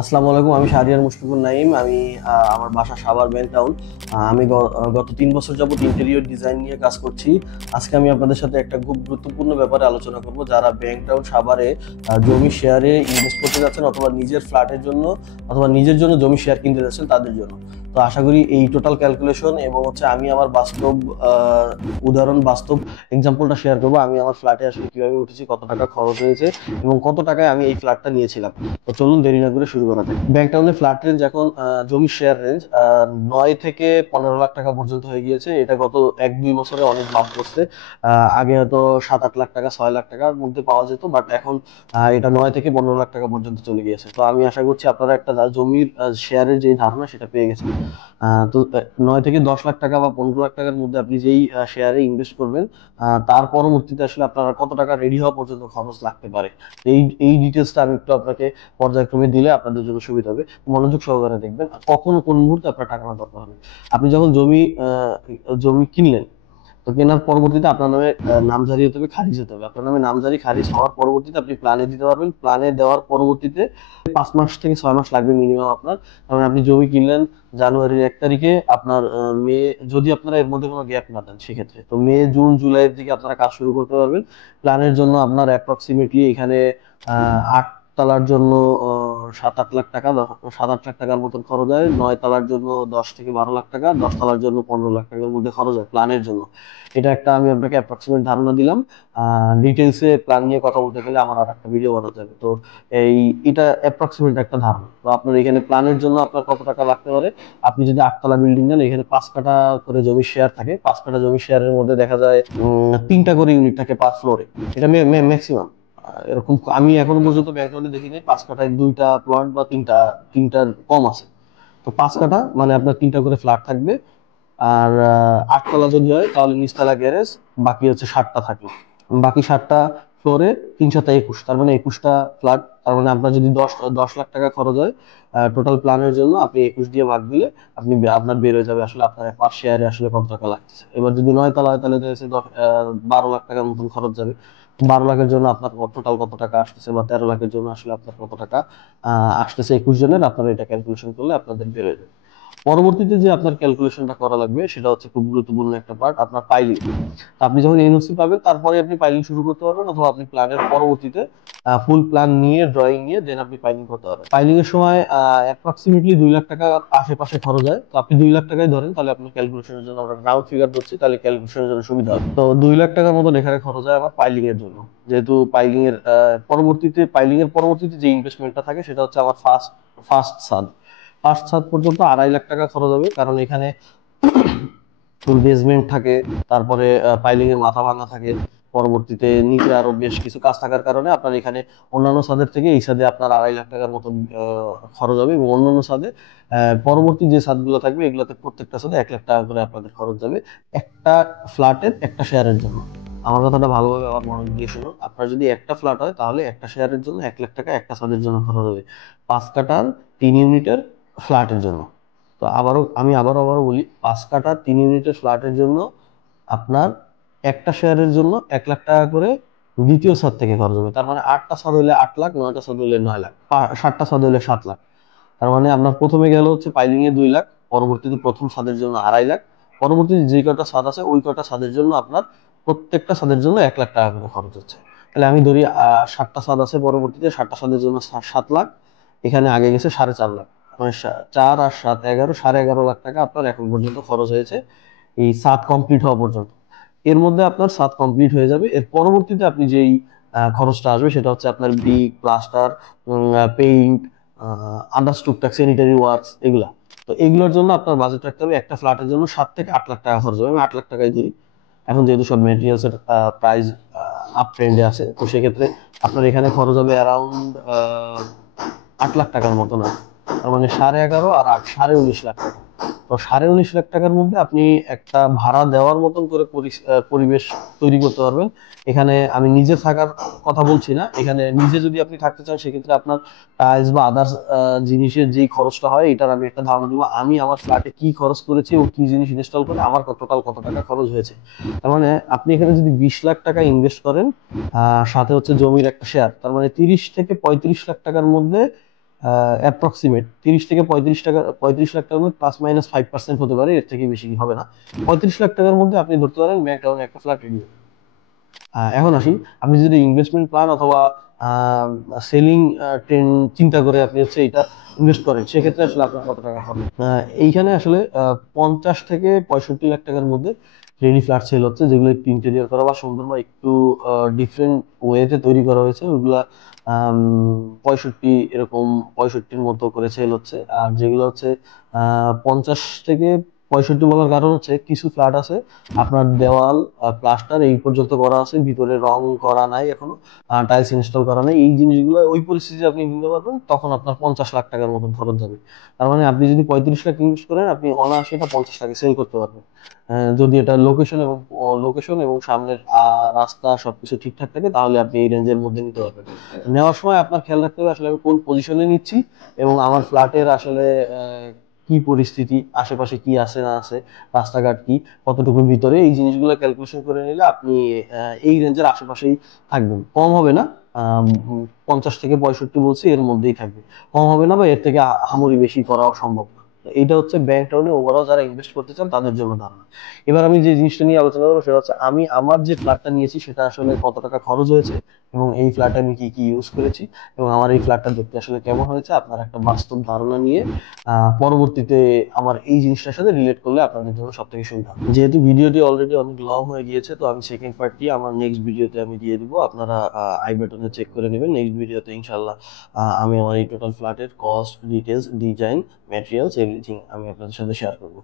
আসসালামু আলাইকুম। আমি শাহরিয়ার মুশফিকুর নাইম। আমি আমার বাসা সাভার মেন টাউন। আমি গত 3 বছর যাবত ইন্টেরিয়র ডিজাইন নিয়ে কাজ করছি। আজকে আমি আপনাদের সাথে একটা খুব গুরুত্বপূর্ণ ব্যাপারে আলোচনা করব। যারা ব্যাংক টাউন সাভারে জমি শেয়ারে ইনভেস্ট করতে যাচ্ছেন, অথবা নিজের ফ্ল্যাটের জন্য অথবা নিজের জন্য জমি শেয়ার কিনতে যাচ্ছেন, তাদের জন্য। তো আশা করি এই টোটাল ক্যালকুলেশন এবং আমি আমার বাস্তব উদাহরণ, বাস্তব এক্সাম্পলটা শেয়ার করবো। আমি আমার ফ্ল্যাটে আসলে কিভাবে উঠেছি, কত টাকা খরচ হয়েছে এবং কত টাকায় আমি এই ফ্ল্যাটটা নিয়েছিলাম। তো চলুন দেরি না করে শুরু করা যাক। ব্যাংকটাউনে ফ্ল্যাট রেঞ্জ এখন জমির শেয়ার রেঞ্জ 9 থেকে 15 লাখ টাকা পর্যন্ত হয়ে গিয়েছে। এটা গত 1-2 বছরে অনেক বাম করছে। আগে হয়তো 7-8 লাখ টাকা, 6 লাখ টাকার মধ্যে পাওয়া যেত, বাট এখন এটা 9 থেকে 15 লাখ টাকা পর্যন্ত চলে গিয়েছে। তো আমি আশা করছি আপনারা একটা জমির শেয়ারের যে ধারণা সেটা পেয়ে গেছেন। তো 9 থেকে 10 লাখ টাকা বা 15 লাখ টাকার মধ্যে আপনি যেই শেয়ারে ইনভেস্ট করবেন, তার পরবর্তীতে আসলে আপনার কত টাকা রেডি হওয়া পর্যন্ত খরচ লাগতে পারে, এই এই ডিটেলসটা আমি একটু আপনাকে পর্যায়ক্রমে দিলে আপনাদের জন্য সুবিধা হবে। মনোযোগ সহকারে দেখবেন, কখন কোন মুহূর্তে আপনার টাকাটা দরকার হবে। আপনি যখন জমি কিনলেন, তো কেনার পরবর্তীতে আপনার নামে নামজারি হতে হবে, খারিজ হতে হবে। আপনার নামে নামজারি খারিজ হওয়ার পরবর্তীতে আপনি প্ল্যানে দিতে পারবেন। প্ল্যানে দেওয়ার পরবর্তীতে 5 মাস থেকে 6 মাস লাগবে মিনিমাম আপনার। কারণ আপনি জমি কিনলেন জানুয়ারির 1 তারিখে, আপনার মে, যদি আপনারা এর মধ্যে কোনো গ্যাপ না দেন সেক্ষেত্রে, তো মে, জুন, জুলাইয়ের দিকে আপনারা কাজ শুরু করতে পারবেন। প্ল্যানের জন্য আপনার অ্যাপ্রক্সিমেটলি এখানে 8 তলার জন্য 7-8 লাখ টাকা, 7-8 লাখ টাকার মতন খরচ হয়। 9 তলার জন্য 10 থেকে 12 লাখ টাকা, 10 তলার জন্য 15 লাখ টাকার মধ্যে খরচ হয় প্ল্যানের জন্য। এটা একটা আমি আপনাকে অ্যাপ্রক্সিমেট ধারণা দিলাম। ডিটেলসে প্ল্যান নিয়ে কথা বলতে গেলে আমার আর একটা ভিডিও বানাতে হবে। তো এই এটা অ্যাপ্রক্সিমেট একটা ধারণা। তো আপনার এখানে প্ল্যানের জন্য আপনার কত টাকা লাগতে পারে, আপনি যদি 8 তলা বিল্ডিং নেন, এখানে 5 কাঠা করে জমি শেয়ার থাকে। 5 কাঠা জমি শেয়ারের মধ্যে দেখা যায় 3টা করে ইউনিট থাকে পার ফ্লোরে। এটা ম্যাক্সিমাম। এরকম আমি এখনো পর্যন্ত ব্যাকগ্রাউন্ডে দেখিনি 5 কাঠায় 2টা প্লট বা তিনটার কম আছে। তো 5 কাঠা মানে আপনার 3টা করে ফ্ল্যাট থাকবে। আর 8 তলা যদি হয় তাহলে নিচতলা গ্যারেজ, বাকি হচ্ছে 7টা থাকলো। বাকি 7টা ফ্লোরে 3 7 21, তার মানে 21টা ফ্ল্যাট। তার মানে আপনার যদি 10 লাখ টাকা খরচ হয় টোটাল প্ল্যানের জন্য, আপনি 21 দিয়ে ভাগ দিলে আপনার বের হয়ে যাবে আসলে আপনার পার শেয়ারে আসলে কত টাকা লাগছে। এবার যদি 9 তলা হয় তাহলে হচ্ছে 12 লাখ টাকার মতন খরচ যাবে। 12 লাখের জন্য আপনার টোটাল কত টাকা আসতেছে, বা 13 লাখের জন্য আসলে আপনার কত টাকা আসতেছে 21 জনের, আপনারা এটা ক্যালকুলেশন করলে আপনাদের বের হয়ে যাবে। পরবর্তীতে যে আপনার ক্যালকুলেশনটা করা লাগবে সেটা হচ্ছে খুব গুরুত্বপূর্ণ একটা পার্ট, আপনার পাইলিং। আপনি যখন এনওসি পাবেন তারপরে আপনি পাইলিং শুরু করতে পারবেন, অথবা আপনি প্ল্যানের পরবর্তীতে ফুল প্ল্যান নিয়ে, ড্রয়িং নিয়ে দেন আপনি পাইলিং করতে পারবেন। পাইলিং এর সময় অ্যাপ্রক্সিমেটলি 2 লাখ টাকা আশেপাশে খরচ হয়। তো আপনি 2 লাখ টাকাই ধরেন, তাহলে আপনার ক্যালকুলেশনের জন্য আমরা রাউন্ড ফিগার ধরছি, তাহলে ক্যালকুলেশনের জন্য সুবিধা হবে। তো 2 লাখ টাকার মতন এখানে খরচ হয় আমার পাইলিং এর জন্য। যেহেতু পাইলিং এর পরবর্তীতে যে ইনভেস্টমেন্টটা থাকে সেটা হচ্ছে আমার ফার্স্ট ছাদ। ফার্স্ট ছাদ পর্যন্ত 2.5 লাখ টাকা খরচ হবে, কারণ এখানে বেসমেন্ট থাকে, তারপরে পাইলিং এর মাথা ভাঙা থাকে। পরবর্তীতে নিচে আরো বেশ কিছু কাজ থাকার কারণে আপনার এখানে অন্যান্য ছাদের থেকে এই ছাদে আপনার 2.5 লাখ টাকার মতন খরচ হবে। এবং অন্যান্য ছাদে পরবর্তী যে ছাদগুলো থাকবে এগুলোতে প্রত্যেকটা ছাদে 1 লাখ টাকা করে আপনাদের খরচ যাবে, একটা ফ্ল্যাটের একটা শেয়ারের জন্য। আমার কথাটা ভালোভাবে আবার মনোযোগ দিয়ে শুনুন। আপনার যদি একটা ফ্ল্যাট হয় তাহলে একটা শেয়ারের জন্য 1 লাখ টাকা একটা ছাদের জন্য খরচ হবে, 5 কাঠার 3 ইউনিটের ফ্ল্যাটের জন্য। তো আবারও বলি, 5 কাঠা 3 ইউনিটের ফ্ল্যাটের জন্য আপনার একটা শেয়ারের জন্য 1 লাখ টাকা করে দ্বিতীয় ছাদ থেকে খরচ হবে। তার মানে 8টা ছাদ হলে 8 লাখ, 9টা ছাদ হলে 9 লাখ, 7টা ছাদ হলে 7 লাখ। তার মানে আপনার প্রথমে গেল হচ্ছে পাইলিং এ 2 লাখ, পরবর্তীতে প্রথম ছাদের জন্য 2.5 লাখ, পরবর্তীতে যে কটা ছাদ আছে ওই কটা ছাদের জন্য আপনার প্রত্যেকটা ছাদের জন্য 1 লাখ টাকা করে খরচ হচ্ছে। তাহলে আমি ধরি 7টা ছাদ আছে, পরবর্তীতে 7টা ছাদের জন্য 7 লাখ, এখানে আগে গেছে 4.5 লাখ। মানে 4 আর 7 11, 11.5 লাখ টাকা আপনার এখন পর্যন্ত খরচ হয়েছে এই ছাদ কমপ্লিট হওয়া পর্যন্ত। এর মধ্যে আপনার ছাদ কমপ্লিট হয়ে যাবে, এর পরবর্তীতে আপনি যেই খরচটা আসবে সেটা হচ্ছে আপনার ব্রিক, প্লাস্টার, পেইন্ট, আদার্স টুকটাক স্যানিটারি ওয়ার্কস, এগুলা। তো এগুলোর জন্য আপনার বাজেট রাখতে হবে, একটা ফ্ল্যাটের জন্য 7 থেকে 8 লাখ টাকা খরচ হবে। আমি 8 লাখ টাকায় দিই, এখন যেহেতু সব মেটেরিয়ালস এর প্রাইস আপ ট্রেন্ডে আছে, তো সেক্ষেত্রে আপনার এখানে খরচ হবে অ্যারাউন্ড 8 লাখ টাকার মতো না। তার মানে 11.5 আর 8, 19.5 লাখ টাকা। তো 19.5 লাখ টাকার মধ্যে আপনি একটা ভাড়া দেওয়ার মতন করে পরিবেশ তৈরি করতে পারবেন। এখানে আমি নিজে থাকার কথা বলছি না, এখানে নিজে যদি আপনি থাকতে চান সেক্ষেত্রে আপনার টাইলস বা আদার্স জিনিসের যেই খরচটা হয় এটার আমি একটা ধারণা দিব। আমি আমার ফ্ল্যাটে কি খরচ করেছি ও কি জিনিস ইনস্টল করে আমার টোটাল কত টাকা খরচ হয়েছে। তার মানে আপনি এখানে যদি 20 লাখ টাকা ইনভেস্ট করেন, সাথে হচ্ছে জমির একটা শেয়ার, তার মানে 30 থেকে 35 লাখ টাকার মধ্যে অ্যাপ্রক্সিমেট 30 থেকে 35 লাখ টাকার মধ্যে ±5% হতে পারে, এর থেকে বেশি হবে না। 35 লাখ টাকার মধ্যে আপনি ধরতে পারেন ব্যাংক টাউনে একটা ফ্ল্যাট রেডি। এখন আসি, আপনি যদি ইনভেস্টমেন্ট প্ল্যান অথবা সেলিং ট্রেন চিন্তা করে আপনি হচ্ছে এটা ইনভেস্ট করেন, সেক্ষেত্রে আসলে আপনার কত টাকা হবে? এইখানে আসলে 50 থেকে 65 লাখ টাকার মধ্যে রেডি ফ্ল্যাট সেল হচ্ছে, যেগুলো একটু ইন্টেরিয়র করা বা সুন্দর বা একটু ডিফারেন্ট ওয়েতে তৈরি করা হয়েছে, ওইগুলা 65 এরকম 65-র মতো করে সেল হচ্ছে। আর যেগুলো হচ্ছে 50 থেকে 65 বলার কারণ হচ্ছে কিছু ফ্ল্যাট আছে আপনার দেওয়াল প্লাস্টার এই পর্যন্ত করা আছে, ভিতরে রং করা নাই এখনো, টাইলস ইনস্টল করা নাই। এই জিনিসগুলো ওই পরিস্থিতি আপনি নিতে পারবেন, তখন আপনার 50 লাখ টাকার মতন খরচ যাবে। তার মানে আপনি যদি 35 লাখ ইনভেস্ট করেন, আপনি অনায়াসে এটা 50 লাখে সেল করতে পারবেন। যদি এটা লোকেশন এবং সামনের রাস্তা সবকিছু ঠিকঠাক থাকে, তাহলে আপনি এই রেঞ্জের মধ্যে নিতে পারবেন। নেওয়ার সময় আপনার খেয়াল রাখতে হবে আসলে আমি কোন পজিশনে নিচ্ছি, এবং আমার ফ্ল্যাটের আসলে কি পরিস্থিতি, আশেপাশে কি আছে না আছে, রাস্তাঘাট কি, কতটুকুর ভিতরে, এই জিনিসগুলো ক্যালকুলেশন করে নিলে আপনি এই রেঞ্জের আশেপাশেই থাকবেন, কম হবে না। 50 থেকে 65 বলছি, এর মধ্যেই থাকবে, কম হবে না বা এর থেকে আহামরি বেশি করাও সম্ভব না। এইটা হচ্ছে ব্যাংক টাউনে ওভারঅল যারা ইনভেস্ট করতে চান তাদের জন্য ধারণা। এবার আমি যে জিনিসটা নিয়ে আলোচনা করবো সেটা হচ্ছে আমি আমার যে ফ্ল্যাটটা নিয়েছি সেটা আসলে কত টাকা খরচ হয়েছে, এবং এই ফ্ল্যাটে আমি কি কি ইউজ করেছি, এবং আমার এই ফ্ল্যাটটা দেখতে আসলে কেমন হয়েছে, আপনার একটা বাস্তব ধারণা নিয়ে পরবর্তীতে আমার এই জিনিসটার সাথে রিলেট করলে আপনাদের জন্য সব থেকে সুবিধা হবে। যেহেতু ভিডিওটি অলরেডি অনেক লং হয়ে গিয়েছে, তো আমি সেকেন্ড পার্টটি আমার নেক্সট ভিডিওতে আমি দিয়ে দিব, আপনারা আই বাটনে চেক করে নেবেন। নেক্সট ভিডিওতে ইনশাল্লাহ আমি আমার এই টোটাল ফ্ল্যাটের cost details, design, materials, everything আমি আপনাদের সাথে শেয়ার করবো।